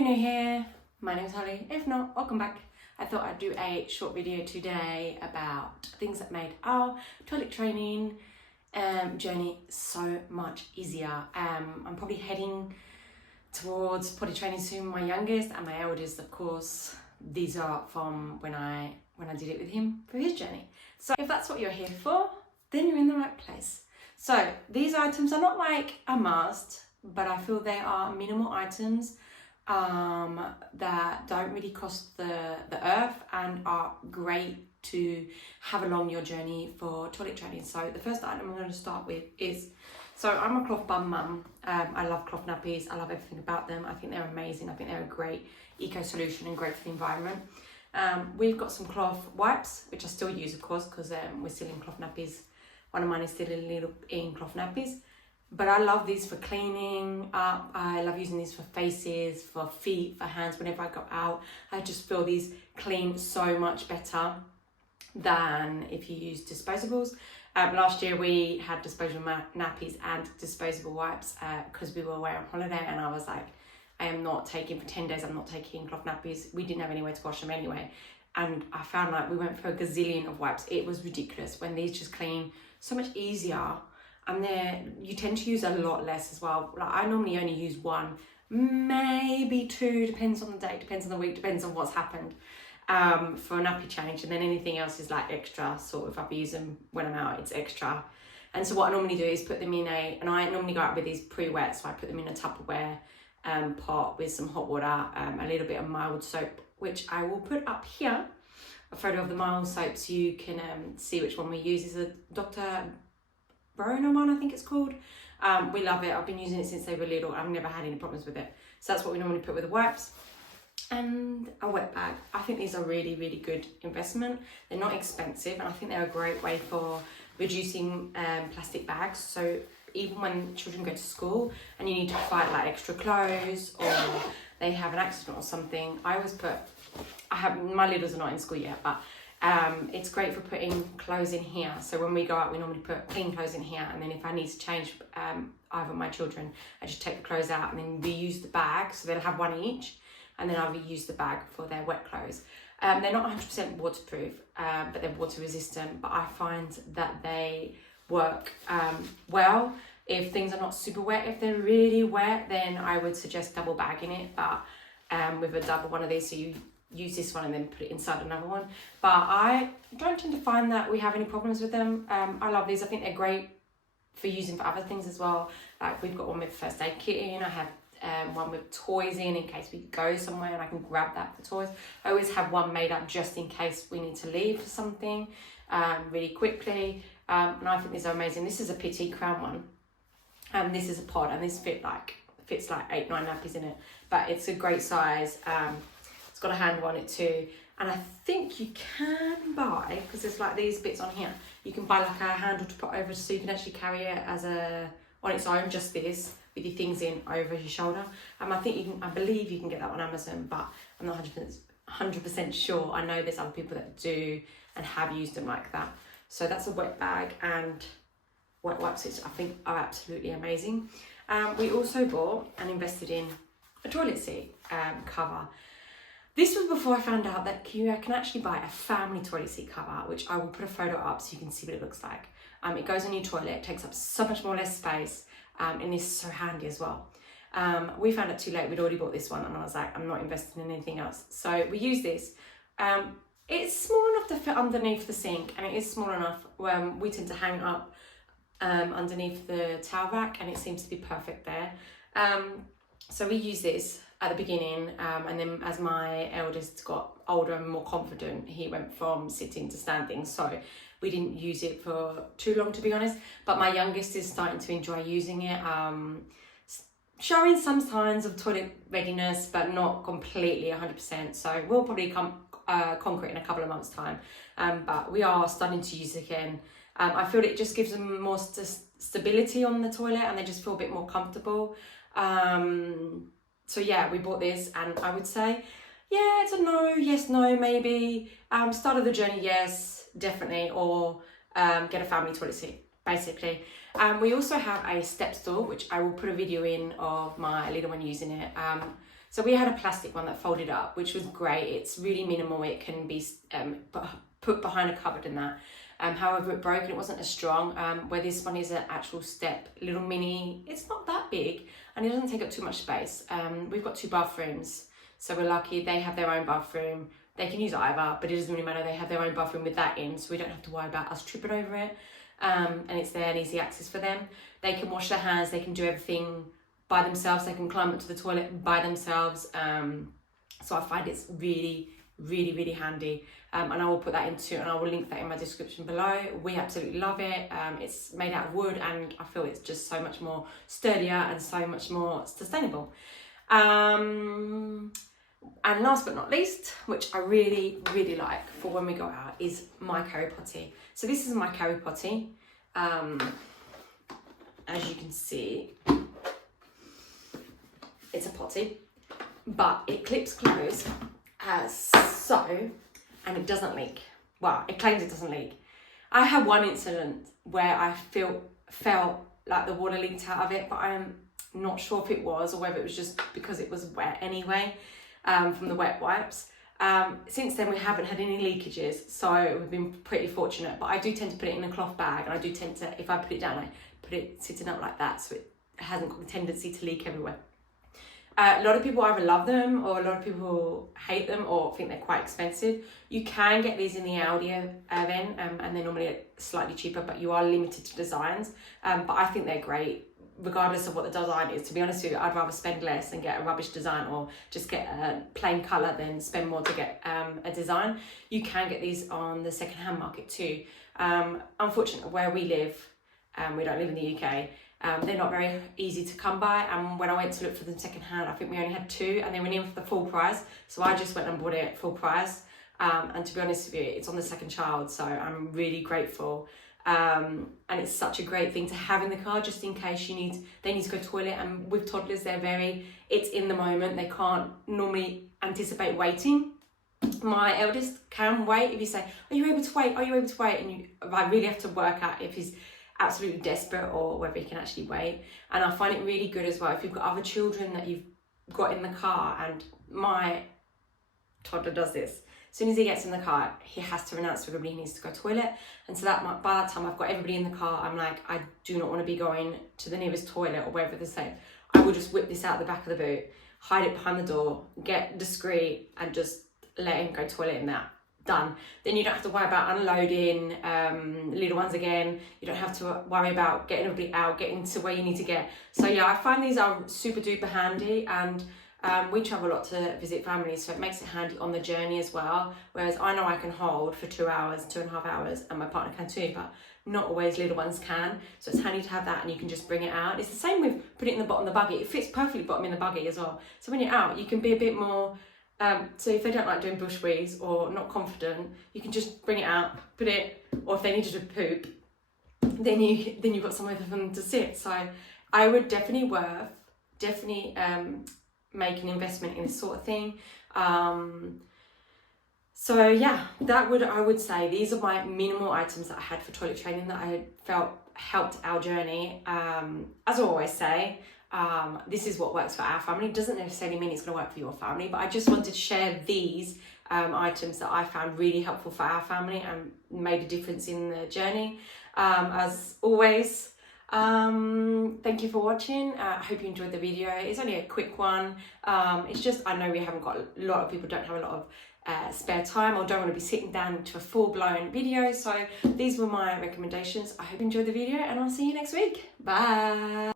you're new here, my name's Holly. If not, welcome back. I thought I'd do a short video today about things that made our toilet training journey so much easier. I'm probably heading towards potty training soon. My youngest and my eldest, of course, these are from when I did it with him for his journey. So if that's what you're here for, then you're in the right place. So these items are not like a must, but I feel they are minimal items that don't really cost the earth and are great to have along your journey for toilet training. So the first item I'm going to start with is, so I'm a cloth bum mum. I love cloth nappies. I love everything about them. I think they're amazing. I think they're a great eco solution and great for the environment. We've got some cloth wipes, which I still use, of course, because we're still in cloth nappies. One of mine is still in cloth nappies. But I love these for cleaning up. I love using these for faces, for feet, for hands. Whenever I go out, I just feel these clean so much better than if you use disposables. Last year we had disposable nappies and disposable wipes because we were away on holiday, and I was like, I am not taking, for 10 days, I'm not taking cloth nappies. We didn't have anywhere to wash them anyway. And I found like we went for a gazillion of wipes. It was ridiculous when these just clean so much easier. And you tend to use a lot less as well. Like I normally only use one, maybe two, depends on the day, depends on the week, depends on what's happened for a nappy change. And then anything else is like extra, sort of, if I use them when I'm out, it's extra. And so what I normally do is put them in and I normally go out with these pre-wet, so I put them in a Tupperware pot with some hot water, a little bit of mild soap, which I will put up here, a photo of the mild soap so you can see which one we use. Is a Dr. Broner one, I think it's called. We love it. I've been using it since they were little. I've never had any problems with it. So that's what we normally put with the wipes. And a wet bag. I think these are really, really good investment. They're not expensive, and I think they're a great way for reducing plastic bags. So even when children go to school and you need to fight like extra clothes or they have an accident or something, I always put, my littles are not in school yet, but it's great for putting clothes in here. So when we go out, we normally put clean clothes in here, and then if I need to change either of my children, I just take the clothes out and then reuse the bag, so they'll have one each, and then I'll reuse the bag for their wet clothes. They're not 100% waterproof, but they're water resistant, but I find that they work well if things are not super wet. If they're really wet, then I would suggest double bagging it, but with a double one of these, so you use this one and then put it inside another one. But I don't tend to find that we have any problems with them. I love these. I think they're great for using for other things as well. Like we've got one with first aid kit in. I have one with toys in case we go somewhere and I can grab that for toys. I always have one made up just in case we need to leave for something really quickly. And I think these are amazing. This is a petite crown one. And this is a pod, and this fits like 8-9 nappies in it. But it's a great size. It's got a handle on it too, and I think you can buy, because there's like these bits on here, you can buy like a handle to put over so you can actually carry it as on its own, just this, with your things in over your shoulder. I believe you can get that on Amazon, but I'm not 100% sure. I know there's other people that do and have used them like that. So that's a wet bag, and wet wipes, which I think are absolutely amazing. We also bought and invested in a toilet seat cover. This was before I found out that you can actually buy a family toilet seat cover, which I will put a photo up so you can see what it looks like. It goes on your toilet, it takes up so much more less space, and is so handy as well. We found it too late. We'd already bought this one, and I was like, I'm not investing in anything else. So we use this. It's small enough to fit underneath the sink, and it is small enough when we tend to hang it up underneath the towel rack, and it seems to be perfect there. So we use this at the beginning, and then as my eldest got older and more confident, he went from sitting to standing, so we didn't use it for too long, to be honest. But my youngest is starting to enjoy using it, showing some signs of toilet readiness, but not completely 100%. So we'll probably conquer it in a couple of months' time, but we are starting to use it again. I feel it just gives them more stability on the toilet, and they just feel a bit more comfortable. So yeah, we bought this, and I would say, yeah, it's a no, yes, no, maybe. Start of the journey, yes, definitely, or get a family toilet seat, basically. We also have a step stool, which I will put a video in of my little one using it. So we had a plastic one that folded up, which was great. It's really minimal. It can be put behind a cupboard and that. However, it broke and it wasn't as strong. Where this one is an actual step, little mini, it's not that big and it doesn't take up too much space. We've got 2 bathrooms, so we're lucky. They have their own bathroom. They can use either, but it doesn't really matter. They have their own bathroom with that in, so we don't have to worry about us tripping over it. And it's there and easy access for them. They can wash their hands, they can do everything by themselves, they can climb up to the toilet by themselves. So I find it's really, really, really handy. And I will put that into, and I will link that in my description below. We absolutely love it. It's made out of wood and I feel it's just so much more sturdier and so much more sustainable. And last but not least, which I really, really like for when we go out, is my Carry Potty. So this is my Carry Potty. As you can see, it's a potty, but it clips closed as so, and it doesn't leak. Well, it claims it doesn't leak. I had one incident where I felt like the water leaked out of it, but I'm not sure if it was or whether it was just because it was wet anyway, from the wet wipes. Since then we haven't had any leakages, so we've been pretty fortunate, but I do tend to put it in a cloth bag, and I do tend to, if I put it down, I put it sitting up like that so it hasn't got the tendency to leak everywhere. A lot of people either love them or a lot of people hate them or think they're quite expensive. You can get these in the audio event, and they're normally slightly cheaper, but you are limited to designs. But I think they're great regardless of what the design is. To be honest with you, I'd rather spend less and get a rubbish design or just get a plain colour than spend more to get a design. You can get these on the second-hand market too. Unfortunately, where we live, we don't live in the UK, they're not very easy to come by, and when I went to look for them second-hand, I think we only had 2 and they went in for the full price, so I just went and bought it full price. And to be honest with you, it's on the second child, so I'm really grateful. And it's such a great thing to have in the car just in case they need to go to the toilet. And with toddlers, it's in the moment. They can't normally anticipate waiting. My eldest can wait. If you say, are you able to wait? Are you able to wait? And I really have to work out if he's absolutely desperate or whether he can actually wait. And I find it really good as well if you've got other children that you've got in the car, and my toddler does this. As soon as he gets in the car, he has to announce to everybody he needs to go to the toilet. And so by that time I've got everybody in the car, I'm like, I do not want to be going to the nearest toilet or wherever they're saying. I will just whip this out the back of the boot, hide it behind the door, get discreet, and just let him go to the toilet, and that. Done. Then you don't have to worry about unloading little ones again. You don't have to worry about getting everybody out, getting to where you need to get. So yeah, I find these are super duper handy, and we travel a lot to visit families, so it makes it handy on the journey as well. Whereas I know I can hold for 2 hours, 2.5 hours, and my partner can too, but not always little ones can. So it's handy to have that, and you can just bring it out. It's the same with putting it in the bottom of the buggy. It fits perfectly bottom in the buggy as well. So when you're out, you can be a bit more, so if they don't like doing bush wees or not confident, you can just bring it out, put it, or if they need to poop, then you've got somewhere for them to sit. So I would definitely make an investment in this sort of thing. So yeah, I would say these are my minimal items that I had for toilet training that I felt helped our journey. As I always say, this is what works for our family. It doesn't necessarily mean it's going to work for your family, but I just wanted to share these items that I found really helpful for our family and made a difference in the journey. As always, thank you for watching. I hope you enjoyed the video. It's only a quick one. It's just, I know we haven't got, a lot of people don't have a lot of spare time or don't want to be sitting down to a full-blown video, so these were my recommendations. I hope you enjoyed the video, and I'll see you next week. Bye.